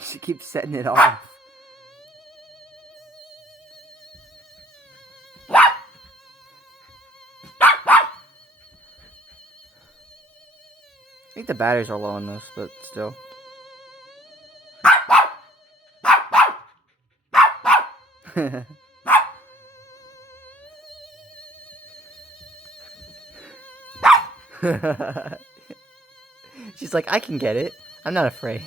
She keeps setting it off. I think the batteries are low on this, but still. She's like, I can get it. I'm not afraid.